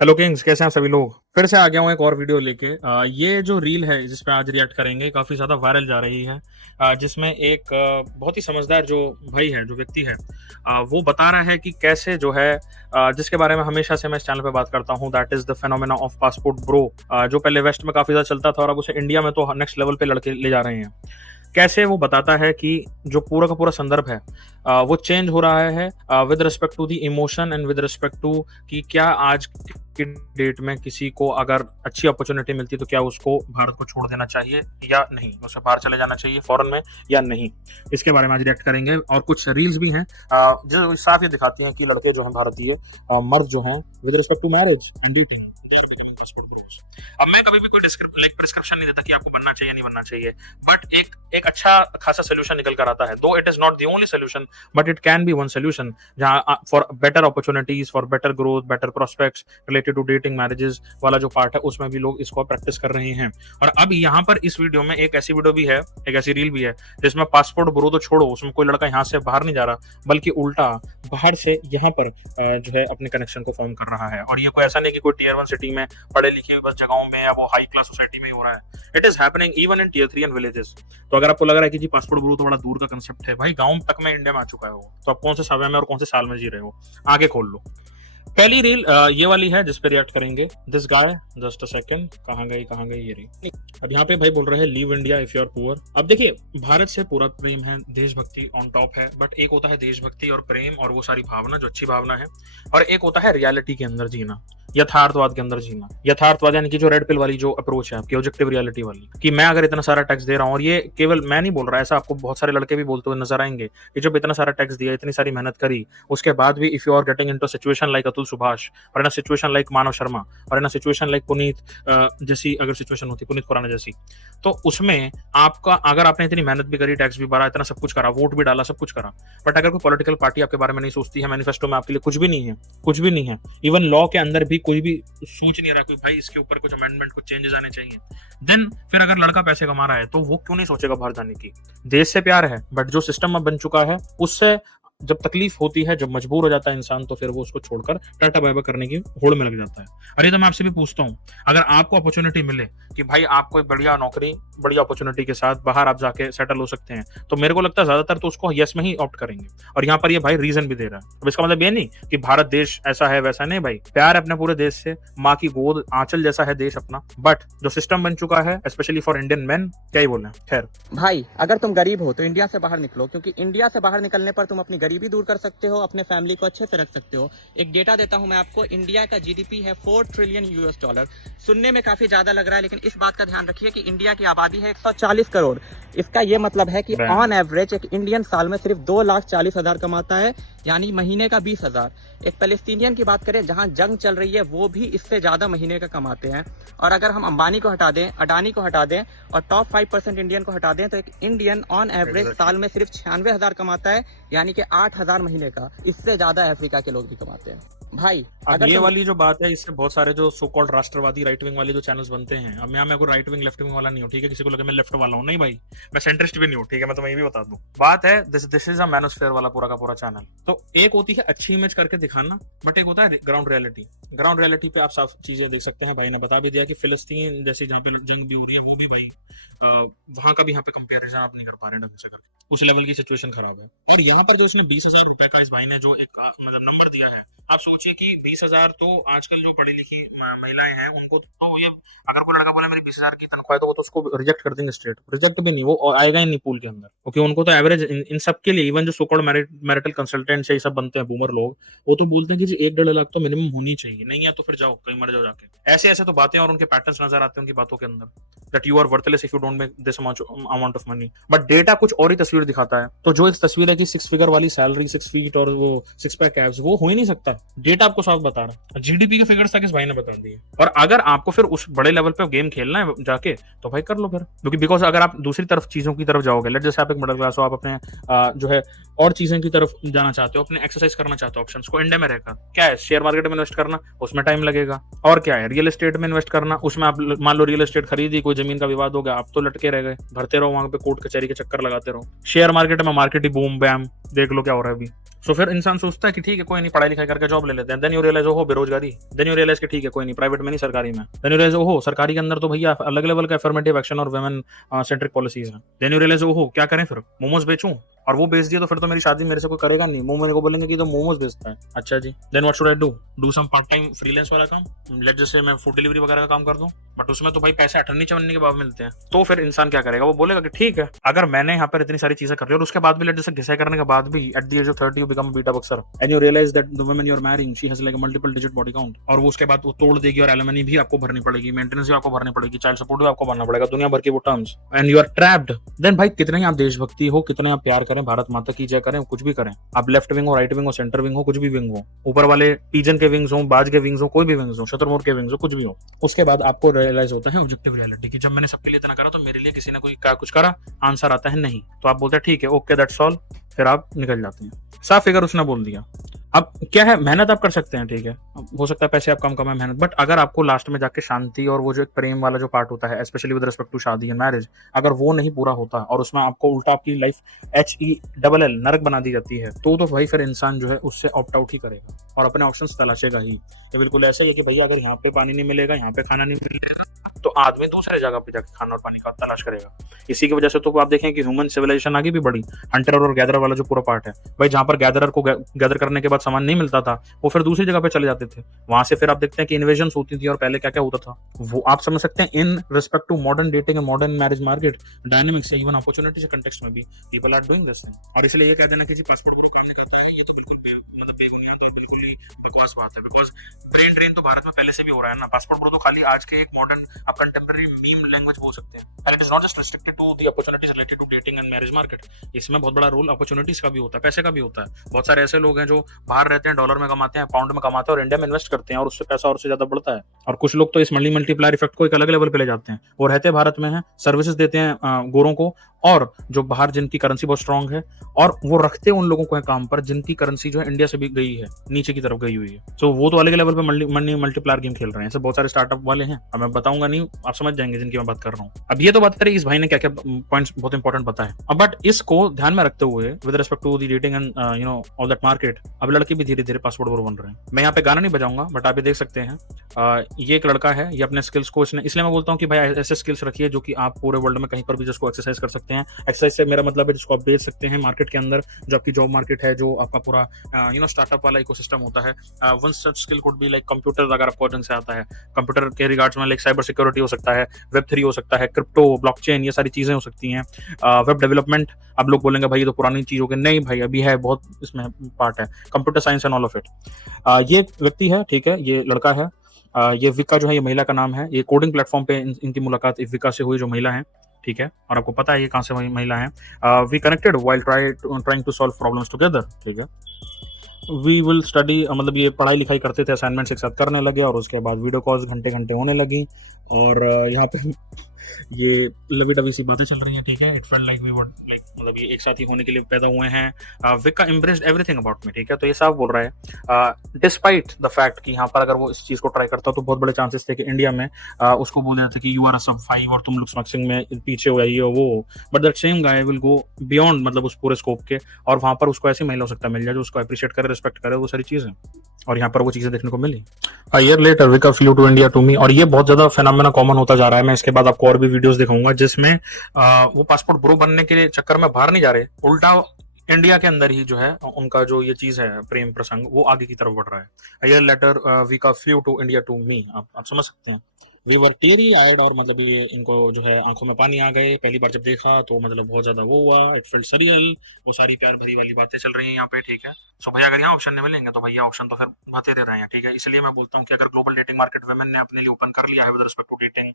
Hello Kings, कैसे हैं सभी लोग। फिर से आ गया हूँ एक और वीडियो लेके। ये जो रील है जिस पे आज रिएक्ट करेंगे काफ़ी ज़्यादा वायरल जा रही है। जिसमें एक बहुत ही समझदार जो भाई है, जो व्यक्ति है, वो बता रहा है कि कैसे जो है, जिसके बारे में हमेशा से मैं इस चैनल पे बात करता हूँ, that is the phenomena of passport bro, जो पहले वेस्ट में काफ़ी ज़्यादा चलता था और अब उसे इंडिया में तो नेक्स्ट लेवल पे लड़के ले जा रहे हैं। कैसे वो बताता है कि जो पूरा का पूरा संदर्भ है वो चेंज हो रहा है with respect to the emotion and with respect to कि क्या आज की डेट में किसी को अगर अच्छी अपॉर्चुनिटी मिलती तो क्या उसको भारत को छोड़ देना चाहिए या नहीं, उसे बाहर चले जाना चाहिए फॉरेन में या नहीं। इसके बारे में आज रिएक्ट करेंगे और कुछ रील्स भी हैं जो साफ ये दिखाती हैं कि लड़के जो हैं भारतीय मर्द जो हैं with respect to marriage and dating they are becoming passport bros. अब मैं कभी भी कोई प्रिस्क्रिप्शन नहीं देता कि आपको बनना चाहिए नहीं बनना चाहिए, बट एक अच्छा खासा सोल्यूशन निकल कर आता है। Though it is not the only solution, but it can be one solution जहां for better opportunities, for better growth, better prospects related to dating marriages वाला जो पार्ट है उसमें भी लोग इसको प्रैक्टिस कर रहे हैं। और अब यहाँ पर इस वीडियो में एक ऐसी वीडियो भी है, एक ऐसी रील भी है जिसमें पासपोर्ट ब्रो तो छोड़ो, उसमें कोई लड़का यहाँ से बाहर नहीं जा रहा बल्कि उल्टा बाहर से यहाँ पर जो है अपने कनेक्शन को फॉर्म कर रहा है। और ये कोई ऐसा नहीं कि कोई टियर 1 सिटी में पढ़े लिखे बस जगहों में या वो हाई क्लास सोसाइटी में ही हो रहा है। It is happening even in tier 3 and villages. तो अगर आपको लग रहा है कि जी पासपोर्ट ब्रो तो बड़ा दूर का कंसेप्ट है, भाई गांव तक में इंडिया में आ चुका है वो, तो आप कौन से समय में और कौन से साल में जी रहे हो, आगे खोल लो। पहली रील ये वाली है जिस पे रिएक्ट करेंगे। This guy, just a second, कहाँ गई ये रील। अब यहाँ पे भाई बोल रहे हैं leave India if you are poor. अब देखिए, भारत से पूरा प्रेम है, देशभक्ति ऑन टॉप है, बट एक होता है देशभक्ति और प्रेम और वो सारी भावना जो अच्छी भावना है, और एक होता है रियलिटी के अंदर जीना, यथार्थवाद के अंदर जीना। यथार्थवाद यानी कि जो रेड पिल वाली जो अप्रोच है आपकी, ऑब्जेक्टिव रियलिटी वाली, कि मैं अगर इतना सारा टैक्स दे रहा हूँ, और ये केवल मैं नहीं बोल रहा, ऐसा आपको बहुत सारे लड़के भी बोलते हुए नजर आएंगे कि जब इतना सारा टैक्स दिया, इतनी सारी मेहनत करी, उसके बाद भी if you are getting into situation like Atul Subhash, और in a situation like Manav Sharma, और in a situation like Puneet जैसी अगर सिचुएशन होती, पुनीत खुराना जैसी, तो उसमें आपका अगर आपने इतनी मेहनत भी करी, टैक्स भी भरा, इतना सब कुछ करा, वोट भी डाला, सब कुछ करा, बट अगर कोई पॉलिटिकल पार्टी आपके बारे में नहीं सोचती है, मैनिफेस्टो में आपके लिए कुछ भी नहीं है, कुछ भी नहीं है, इवन लॉ के अंदर भी कोई भी सोच नहीं रहा कोई भाई इसके ऊपर कुछ अमेंडमेंट, कुछ चेंजेस आने चाहिए, देन फिर अगर लड़का पैसे कमा रहा है तो वो क्यों नहीं सोचेगा बाहर जाने की। देश से प्यार है, बट जो सिस्टम अब बन चुका है उससे जब तकलीफ होती है, जब मजबूर हो जाता है इंसान, तो फिर वो उसको छोड़कर टाटा बाय बाय करने की होड़ में लग जाता है। अरे तो मैं आपसे भी पूछता हूँ, अगर आपको अपॉर्चुनिटी मिले कि भाई आपको एक बढ़िया नौकरी, बढ़िया अपॉर्चुनिटी के साथ बाहर आप जाके सेटल हो सकते हैं, तो मेरे को लगता है ज्यादातर तो उसको यस में ही ऑप्ट करेंगे। और यहाँ पर ये भाई रीजन भी दे रहा है। अब इसका मतलब ये नहीं कि भारत देश ऐसा है वैसा नहीं, भाई प्यार अपने पूरे देश से, माँ की गोद आंचल जैसा है देश अपना, बट जो सिस्टम बन चुका है स्पेशली फॉर इंडियन मैन, क्या ही बोलना है। खैर भाई, अगर तुम गरीब हो तो इंडिया से बाहर निकलो, क्योंकि इंडिया से बाहर निकलने पर तुम अपनी गरीबी दूर कर सकते हो, अपने फैमिली को अच्छे से रख सकते हो। एक डेटा देता हूं मैं आपको, इंडिया का जीडीपी है 4 ट्रिलियन यूएस डॉलर। सुनने में काफी ज्यादा लग रहा है, लेकिन इस बात का ध्यान रखिए कि इंडिया की आबादी है 140 करोड़। इसका ये मतलब है कि ऑन एवरेज एक इंडियन साल में सिर्फ 2,40,000 कमाता है, यानी महीने का 20,000। एक पैलेस्टीनियन की बात करें, जहां जंग चल रही है, वो भी इससे ज्यादा महीने का कमाते हैं। और अगर हम अंबानी को हटा दें, अडानी को हटा दें और टॉप 5% इंडियन को हटा दें, तो एक इंडियन ऑन एवरेज साल में सिर्फ 96,000 कमाता है, यानी कि 8,000 महीने का। इससे ज्यादा अफ्रीका के लोग भी कमाते हैं भाई। अगर ये वाली जो बात है, इससे बहुत सारे जो सो कॉल्ड राष्ट्रवादी राइट विंग वाले जो चैनल्स बनते हैं, अब मैं कोई राइट विंग लेफ्ट विंग वाला नहीं हूँ, ठीक है, किसी को लगे मैं लेफ्ट वाला हूँ, नहीं भाई, मैं सेंट्रिस्ट भी नहीं हूँ, ठीक है, मैं तुम्हें ये भी बता दूं। बात है दिस इज अ मैनोस्फेयर वाला पूरा का पूरा चैनल। तो एक होती है अच्छी इमेज करके दिखाना, बट एक होता है ग्राउंड रियलिटी। ग्राउंड रियलिटी पे आप साफ चीजें देख सकते हैं। भाई ने बता भी दिया कि फिलिस्तीन जैसी जहाँ पे जंग भी हो रही है, वो भी भाई वहां का भी यहाँ पे कंपेरिजन आप नहीं कर पा रहे ढंग से करके, उस लेवल की सिचुएशन खराब है। और यहाँ पर जो उसने 20,000 रुपए का इस भाई ने जो एक मतलब नंबर दिया है, आप सोचिए कि 20,000 तो आजकल जो पढ़ी लिखी महिलाएं हैं उनको तो ये, अगर कोई लड़का बोले मेरी 20,000 की तनख्वाह है, तो वो तो उसको रिजेक्ट कर देंगे स्ट्रेट, रिजेक्ट भी नहीं, वो आएगा ही नहीं पूल के अंदर, क्योंकि उनको तो एवरेज इन सब के लिए, इवन जो सोकॉल्ड मैरिटल कंसल्टेंट्स ये सब बनते हैं बूमर लोग, वो तो बोलते हैं कि जी 1-1.5 लाख तो मिनिमम होनी चाहिए, नहीं है तो फिर जाओ कहीं मर जाओ जाके। ऐसे ऐसे तो बातें और उनके पैटर्न्स नजर आते हैं उनकी बातों के अंदर, that you are worthless if you don't make this amount of money, but data कुछ और ही तस्वीर दिखाता है। तो जो एक तस्वीर है कि 6 फिगर वाली सैलरी, 6 फीट और वो 6 पैक एब्स, वो हो ही नहीं सकता। डेटा आपको साफ बता रहा है, जीडीपी के फिगर्स तक इस भाई ने बता दिए। और अगर आपको फिर उस बड़े लेवल पे गेम खेलना है जाके, तो भाई कर लो फिर, क्योंकि बिकॉज अगर आप दूसरी तरफ चीजों की तरफ जाओगे, लेट जैसे आप एक मिडिल क्लास हो, आप अपने जो है और चीजें की तरफ जाना चाहते हो, अपने एक्सरसाइज करना चाहते हो, ऑप्शंस को इंडिया में रहकर क्या है, शेयर मार्केट में इन्वेस्ट करना, उसमें टाइम लगेगा, और क्या है रियल एस्टेट में इन्वेस्ट करना, उसमें आप मान लो रियल एस्टेट खरीदी, कोई जमीन का विवाद हो गया, आप तो लटके रह गए, भरते रहो वहां पे कोर्ट कचहरी के चक्कर लगाते रहो। शेयर मार्केट में मार्केट ही बूम बैम, देख लो क्या हो रहा है अभी, सो फिर इंसान सोचता है कि ठीक है कोई नहीं, पढ़ाई लिखाई करके जॉब ले लेते हैं। देन यू रियलाइज हो बेरोजगारी। देन यू रियलाइज कि ठीक है कोई नहीं, प्राइवेट में नहीं सरकारी में। देन यू रियलाइज हो सरकारी के अंदर तो भैया अलग लेवल का अफर्मेटिव एक्शन और वुमेन सेंट्रिक पॉलिसीज हैं। देन यू रियलाइज हो क्या करें फिर, मोमोज बेचूं, और वो बेच दिया तो फिर तो मेरी शादी मेरे से कोई करेगा नहीं, वो मेरे को बोलेंगे कि तो मोमोज बेचता है। अच्छा जी, then what should I do some part time freelance वाला काम, लेट जैसे मैं फूड डिलीवरी वगैरह का काम कर दूं, बट उसमें तो भाई पैसे अठन्नी चवन्नी के बाद मिलते हैं। तो फिर इंसान क्या करेगा, वो बोलेगा कि ठीक है अगर मैंने यहाँ पर इतनी सारी चीजें कर रही और उसके बाद भी लेट जैसे घिसाई करने के बाद भी at the age of 30 you become beta boxer and you realize that the woman you are marrying she has like multiple digit body count, और वो उसके बाद वो तोड़ देगी और एलिमनी भी आपको भरनी पड़ेगी, मेंटेनेंस भी आपको भरनी पड़ेगी, चाइल्ड सपोर्ट भी आपको भरना पड़ेगा, दुनिया भर के वो terms, and you are trapped. Then भाई कितने ही आप देशभक्ति हो, कितने आप प्यार करें, भारत माता की जय करें, कुछ भी करें, आप लेफ्ट विंग हो, राइट विंग हो, सेंटर विंग हो, कुछ भी विंग हो, ऊपर वाले पीजन के विंग्स हो, बाज के विंग्स हो, कोई भी विंग्स हो, शत्रुमुर्ग के विंग्स हो, कुछ भी हो, उसके बाद आपको रियलाइज होता है ऑब्जेक्टिव रियलिटी की जब मैंने सबके लिए इतना करा तो मेरे लिए किसी ने कोई क्या कुछ करा, आंसर आता है नहीं, तो आप बोलते हैं ठीक है ओके दैट्स ऑल, फिर आप निकल जाते हैं। साफ फिगर उसने बोल दिया। अब क्या है, मेहनत आप कर सकते हैं, ठीक है हो सकता है पैसे आप कम कमाएं मेहनत, बट अगर आपको लास्ट में जाके शांति और वो जो एक प्रेम वाला जो पार्ट होता है स्पेशली विद रिस्पेक्ट टू शादी एंड मैरिज, अगर वो नहीं पूरा होता और उसमें आपको उल्टा आपकी लाइफ HELL नरक बना दी जाती है, तो भाई फिर इंसान जो है उससे ऑप्ट आउट ही करेगा और अपने ऑप्शंस तलाशेगा ही। तो बिल्कुल ऐसा ही है कि भैया अगर यहाँ पे पानी नहीं मिलेगा, यहाँ पे खाना नहीं मिलेगा, तो आदमी दूसरे जगह पे जाके खाना और पानी का तलाश करेगा। इसी की वजह से तो आप देखें कि ह्यूमन सिविलाइजेशन आगे भी बढ़ी, हंटर और गैदरर वाला जो पूरा पार्ट है भाई, जहां पर गैदरर को गैदर करने के बाद सामान नहीं मिलता था वो फिर दूसरी जगह पे चले जाते थे, वहां से फिर आप देखते हैं कि इन्वेजन होती थी और पहले क्या क्या होता था वो आप समझ सकते हैं। In respect to modern dating and modern marriage market dynamics even opportunity के कंटेक्स्ट में भी people are doing this thing. और इसलिए ये कह देना कि जी पासपोर्ट ब्यूरो काम नहीं करता है, ये तो बिल्कुल मतलब बेबुनियाद और बिल्कुल ही बकवास बात है, बिकॉज ब्रेन ड्रेन तो भारत में पहले से भी हो रहा है ना। पासपोर्ट ब्यूरो तो खाली आज के एक मॉडर्न आप कंटेम्पररी मीम लैंग्वेज बोल सकते हैं, and it is not just restricted to the opportunities related to dating and marriage market. इसमें बहुत बड़ा रोल अपॉर्चुनिटीज का भी होता है, पैसे का भी होता है। बहुत सारे ऐसे लोग हैं जो बाहर रहते हैं, डॉलर में कमाते हैं, पाउंड में कमाते हैं और इंडिया में इन्वेस्ट करते हैं और उससे पैसा और से ज्यादा बढ़ता है। और कुछ लोग तो इस मल्टीप्लायर इफेक्ट को एक अलग लेवल पे ले जाते हैं, वो रहते हैं भारत में है, सर्विसेज देते हैं गोरों को, और जो बाहर जिनकी करेंसी बहुत स्ट्रांग है, और वो रखते हैं उन लोगों को है काम पर जिनकी करेंसी जो है इंडिया से भी गई है, नीचे की तरफ गई हुई है। तो वो तो अलग लेवल पे मल्टीप्लायर गेम खेल रहे हैं। ऐसे बहुत सारे स्टार्टअप वाले हैं, अब मैं बताऊंगा नहीं, आप समझ जाएंगे जिनकी मैं बात कर रहा हूँ। अब ये तो बात करें इस भाई ने क्या क्या पॉइंट्स बहुत इंपॉर्टेंट बताए, अब बट इसको ध्यान में रखते हुए with respect to the dating and all that market, अब लड़के भी धीरे धीरे पासपोर्ट ब्यूरो बन रहे हैं। मैं यहाँ पे गाना नहीं बजाऊंगा, बट आप ये देख सकते हैं, ये एक लड़का है, ये अपने स्किल्स को इसने, इसलिए मैं बोलता हूँ कि भाई ऐसे स्किल्स रखिए जो कि आप पूरे वर्ल्ड में कहीं पर भी जिसको एक्सरसाइज कर सकते हैं। एक्सरसाइज से मेरा मतलब है जिसको आप बेच सकते हैं मार्केट के अंदर, जो आपकी जॉब मार्केट है, जो आपका पूरा स्टार्टअप वाला इकोसिस्टम होता है। One such skill could be like computer, अगर आपको ढंग से आता है कंप्यूटर के रिगार्ड्स में, लाइक साइबर सिक्योरिटी हो सकता है, Web3 हो सकता है, क्रिप्टो, ब्लॉकचेन, ये सारी चीजें हो सकती हैं। वेब डेवलपमेंट, अब लोग बोलेंगे भाई ये तो पुरानी चीज हो गई, नहीं भाई अभी है, बहुत इसमें पार्ट है, computer science and all of it. ये व्यक्ति है, ठीक है, ये लड़का है, ये विका जो है, ये महिला का नाम है। ये कोडिंग प्लेटफॉर्म पे इनकी मुलाकात विका से हुई, जो महिला है, ठीक है, और आपको पता है ये कहाँ से महिला है। We connected while trying to solve problems together, ठीक है। वी विल स्टडी, मतलब ये पढ़ाई लिखाई करते थे, असाइनमेंट्स एक साथ करने लगे, और उसके बाद वीडियो कॉल्स घंटे घंटे होने लगी, और यहाँ पे ये लवी डवी सी बातें चल रही हैं, ठीक है। It felt like we were like, मतलब ये एक साथ ही होने के लिए पैदा हुए हैं। विका एम्ब्रेस्ड एवरीथिंग अबाउट मी, ठीक है, तो ये साफ बोल रहा है डिस्पाइट द फैक्ट कि यहाँ पर अगर वो इस चीज को ट्राई करता तो बहुत बड़े चांसेस थे कि इंडिया में उसको बोल जाते कि यू आर अ सब 5 और तुम लोग स्मक्सिंग में पीछे हो, ये हो वो, but that same guy will go beyond, मतलब उस पूरे स्कोप के, और वहां पर उसको ऐसी महिला हो सकता है मिल जाए जो उसको अप्रिशिएट करे, रिस्पेक्ट करे, वो सारी चीजें, और यहाँ पर वो चीजें देखने को मिली। A year later Vika flew to India to me, और ये बहुत ज्यादा फेनोमेना कॉमन होता जा रहा है। मैं इसके बाद आपको और भी वीडियोस दिखाऊंगा जिसमें वो पासपोर्ट ब्रो बनने के चक्कर में बाहर नहीं जा रहे, उल्टा इंडिया के अंदर ही जो है उनका जो ये चीज है प्रेम प्रसंग, वो आगे की तरफ बढ़ रहा है। A year later Vika flew to India to me, आप समझ सकते हैं। वी वर टेरी आयड, और मतलब ये इनको जो है आंखों में पानी आ गए, पहली बार जब देखा तो मतलब बहुत ज्यादा वो हुआ, इट फेल्ट सरियल, वो सारी प्यार भरी वाली बातें चल रही हैं यहाँ पे, ठीक है। सो भैया अगर यहाँ ऑप्शन नहीं मिलेंगे तो भैया ऑप्शन तो फिर बतेरे रहे हैं, ठीक है। इसलिए मैं बोलता हूँ कि अगर ग्लोबल डेटिंग मार्केट वुमेन ने अपने लिए ओपन कर लिया है with respect to dating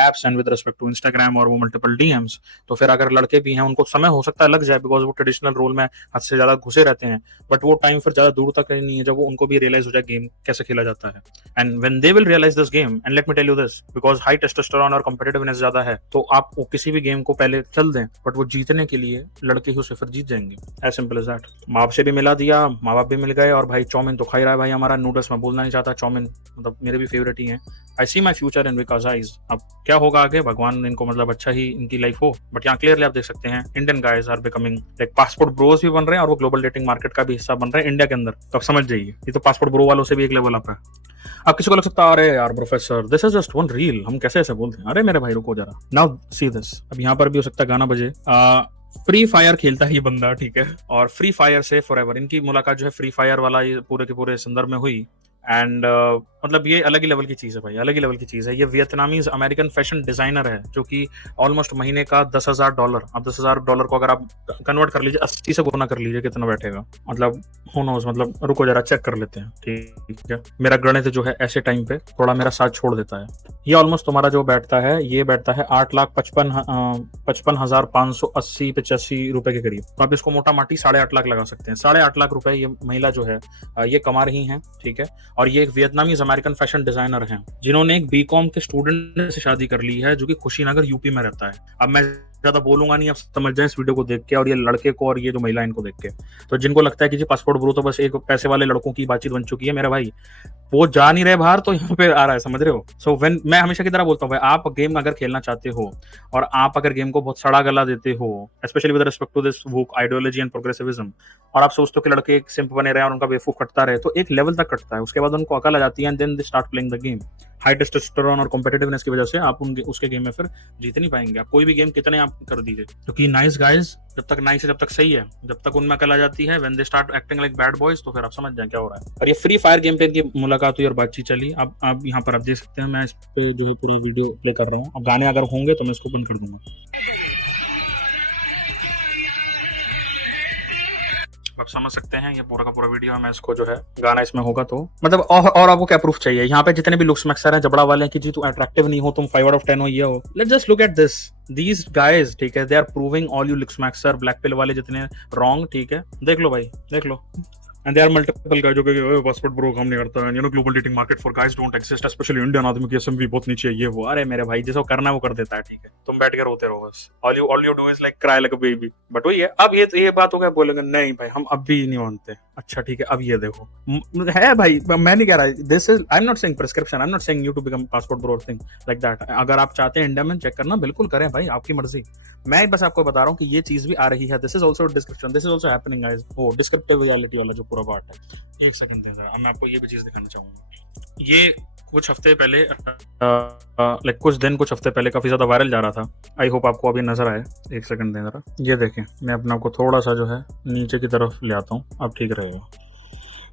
apps and with respect to Instagram और वो मल्टीपल डीएम्स, तो फिर अगर लड़के भी हैं उनको समय हो सकता है लग जाए, बिकॉज वो ट्रेडिशनल रोल में हद से ज्यादा घुसे रहते हैं, बट वो टाइम फिर ज्यादा दूर तक नहीं है जब वो उनको भी रियलाइज हो जाए गेम कैसे खेला जाता है। And when they will realize this game, and let me tell tell you this, because high testosterone और कॉम्पिटिटिवनेस ज्यादा है, तो आप वो किसी भी गेम को पहले चल दें, बट वो जीतने के लिए लड़के ही उसे फिर जीत जाएंगे। As simple as that. माँ बाप से भी मिला दिया, माँ बाप भी मिल गए, और भाई चाउमीन तो खा ही रहा है भाई हमारा। नूडल्स में बोलना नहीं चाहता, चाउमीन मतलब मेरे भी फेवरेट ही है। I see my future in Vikas eyes. अब क्या होगा आगे, भगवान इनको मतलब अच्छा ही इनकी लाइफ हो, बट यहाँ क्लियरली आप देख सकते हैं Indian guys are becoming like passport bros भी बन रहे हैं, और वो ग्लोबल डेटिंग मार्केट का भी हिस्सा बन रहे हैं इंडिया के अंदर। तो आप समझ जाइए, ये तो पासपोर्ट ब्रो वालों से भी एक लेवल अप है। अब किसी को लग सकता है अरे यार professor this is just one reel, हम कैसे ऐसे बोलते हैं। अरे मेरे भाई रुको जरा, नाउ सी दिस। अब यहाँ पर भी हो सकता है गाना बजे। फ्री फायर खेलता है ये बंदा, ठीक है, और फ्री फायर से फॉरएवर इनकी मुलाकात जो है फ्री फायर वाला ये पूरे के पूरे संदर्भ में हुई। एंड मतलब ये अलग ही लेवल की चीज है भाई, अलग ही लेवल की चीज है। ये वियतनामीज अमेरिकन फैशन डिजाइनर है, जो कि ऑलमोस्ट महीने का $10,000। अब $10,000 को अगर आप कन्वर्ट कर लीजिए, 80 से गुना कर लीजिए, कितना बैठेगा, मतलब हु नोज। मतलब रुको जरा चेक कर लेते हैं, ठीक है। मेरा गणित जो है ऐसे टाइम पे थोड़ा मेरा साथ छोड़ देता है। ये ऑलमोस्ट तुम्हारा जो बैठता है, ये बैठता है 8,55,580-85 रुपए के करीब। तो आप इसको मोटा माटी 8.5 लाख लगा सकते हैं। 8.5 लाख रुपए ये महिला जो है ये कमा रही है, ठीक है। और ये एक वियतनामीज अमेरिकन फैशन डिजाइनर हैं, जिन्होंने एक बीकॉम के स्टूडेंट से शादी कर ली है, जो कि खुशीनगर यूपी में रहता है। अब मैं ज्यादा बोलूंगा नहीं, आप समझ जाए इस वीडियो को देख के, और ये लड़के को और ये जो महिला इनको देख के। तो जिनको लगता है कि जी पासपोर्ट ब्रो तो बस एक पैसे वाले लड़कों की बातचीत बन चुकी है, मेरा भाई वो जा नहीं रहे बाहर, तो यहाँ पे आ रहा है, समझ रहे हो। सो व्हेन मैं हमेशा की तरह बोलता हूँ भाई, आप गेम अगर खेलना चाहते हो और आप अगर गेम को बहुत सड़ा गला देते हो, specially with respect to this woke ideology and progressivism, और आप सोचते हो कि लड़के एक सिंप बने रहे और उनका बेवकूफ कटता रहे, तो एक लेवल तक कटता है, उसके बाद उनको अकल आ जाती है, and then they start playing the game. High testosterone और कॉम्पिटिटिवनेस की वजह से आप उसके गेम में फिर जीत नहीं पाएंगे। आप कोई भी गेम कितने आप कर दीजिए, क्योंकि नाइस गाइज जब तक नाइस है, जब तक सही है, जब तक उनमें अकल आ जाती है, when they start acting like bad boys, तो फिर आप समझ जाए क्या हो रहा है। और ये फ्री फायर गेम पे इनकी मुलाकात हुई और बातचीत चली। अब आप यहाँ पर आप देख सकते हैं, मैं इस पे जो है पूरी वीडियो प्ले कर रहा हूँ। अब गाने अगर होंगे तो मैं इसको बंद कर दूंगा। आप समझ सकते हैं, ये पूरा का पूरा वीडियो है। मैं इसको जो है गाना इसमें होगा तो मतलब और आपको क्या प्रूफ चाहिए। यहाँ पे जितने भी लुक्स मैक्सर हैं, जबड़ा वाले हैं कि जी तू अट्रैक्टिव नहीं हो, तुम 5 आउट ऑफ 10 हो, ये हो। Let's just look at this, these guys, ठीक है, they are proving all you looks maxer black pill वाले जितने रॉन्ग, ठीक है। देख लो भाई, देख लो। And there are multiple guys जो कि पासपोर्ट ब्रो काम नहीं करता है, you know global dating market for guys don't exist, specially Indian आदमी की एसएमवी बहुत नीचे है, ये वो। अरे मेरे भाई जिसको करना है वो कर देता है, ठीक है। तुम बैठ के रोते रहो बस, all you do is like cry like a baby. But वही है, अब ये बात हो गया, बोलेंगे नहीं भाई हम अब भी नहीं मानते। अच्छा ठीक है, अब ये देखो है भाई, मैं नहीं कह रहा this is, I am not saying prescription, I am not saying you to become passport bro thing like that. अगर आप चाहते हैं इंडिया में चेक करना, बिल्कुल करें भाई, आपकी मर्जी। मैं बस आपको बता रहा हूँ कि ये चीज भी आ रही है। This is also description, this is also happening guys. वो डिस्क्रिप्टिव रियलिटी वाला जो पूरा पार्ट है। एक सेकंड दे रहा, मैं आपको ये भी चीज दिखाना चाहूंगा। ये कुछ हफ्ते पहले लाइक कुछ हफ्ते पहले काफी ज्यादा वायरल जा रहा था। आई होप आपको अभी नजर आए। एक सेकंड दे जरा, ये देखें, मैं अपने आपको थोड़ा सा जो है नीचे की तरफ ले आता हूँ, अब ठीक रहेगा।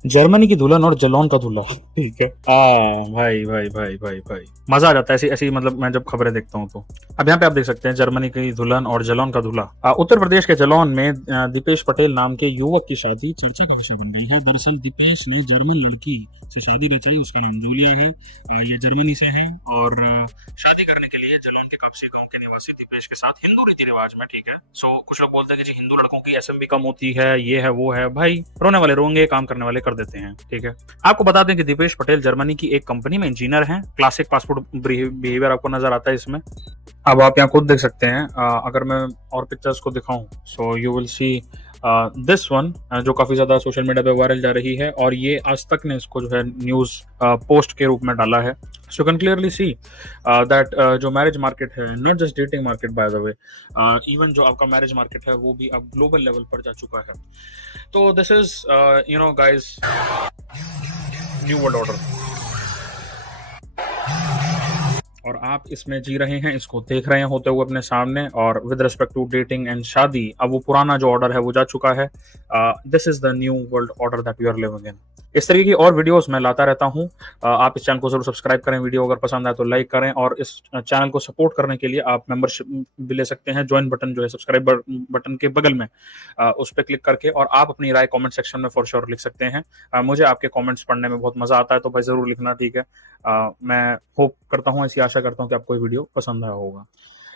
जर्मनी की दुल्हन और जलौन का दूल्हा, ठीक है। भाई भाई भाई भाई भाई मजा आ जाता है ऐसी ऐसी, मतलब मैं जब खबरें देखता हूँ तो। अब यहाँ पे आप देख सकते हैं जर्मनी की दुल्हन और जलौन का दूल्हा। उत्तर प्रदेश के जलौन में दीपेश पटेल नाम के युवक की शादी चर्चा का विषय बन गई है। दरअसल दीपेश ने जर्मन लड़की से शादी रचाई, उसका नाम जूलिया है, ये जर्मनी से है, और शादी करने के लिए जलौन के कापसी गांव के निवासी दीपेश के साथ हिंदू रीति रिवाज में, ठीक है। सो कुछ लोग बोलते हैं कि जी हिंदू लड़कों की एसएमबी कम होती है, ये है वो है। भाई रोने वाले रोंगे, काम करने वाले कर देते हैं, ठीक है। आपको बता दें कि दीपेश पटेल जर्मनी की एक कंपनी में इंजीनियर हैं। क्लासिक पासपोर्ट बिहेवियर आपको नजर आता है इसमें। अब आप यहाँ खुद देख सकते हैं, अगर मैं और पिक्चर्स को दिखाऊं, so you will see this one, जो काफी ज्यादा सोशल मीडिया पे वायरल जा रही है, और ये आज तक ने इसको जो है न्यूज पोस्ट के रूप में डाला है। So can clearly see that जो मैरिज मार्केट है, not just dating market by the way, even जो आपका मैरिज मार्केट है वो भी अब ग्लोबल लेवल पर जा चुका है। तो this is you know guys new world order, और आप इसमें जी रहे हैं, इसको देख रहे हैं होते हुए अपने सामने। और with respect to dating and शादी, अब वो पुराना जो ऑर्डर है वो जा चुका है। This is the new world order that we are living in. इस तरीके की और वीडियोस मैं लाता रहता हूं। आप इस चैनल को जरूर सब्सक्राइब करें, वीडियो अगर पसंद आए तो लाइक करें, और इस चैनल को सपोर्ट करने के लिए आप मेंबरशिप भी ले सकते हैं। ज्वाइन बटन जो है सब्सक्राइब बटन के बगल में, उस पर क्लिक करके, और आप अपनी राय कमेंट सेक्शन में फॉर श्योर लिख सकते हैं। मुझे आपके कमेंट्स पढ़ने में बहुत मजा आता है, तो भाई जरूर लिखना, ठीक है। मैं होप करता हूँ, ऐसी आशा करता हूँ कि आपको ये वीडियो पसंद आया होगा।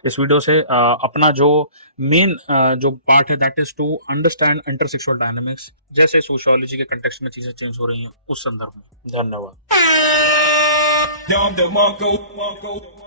इस वीडियो से अपना जो मेन जो पार्ट है that is to understand intersexual dynamics, जैसे सोशियोलॉजी के कंटेक्स्ट में चीजें चेंज हो रही हैं उस संदर्भ में। धन्यवाद। Yo, I'm the Monko.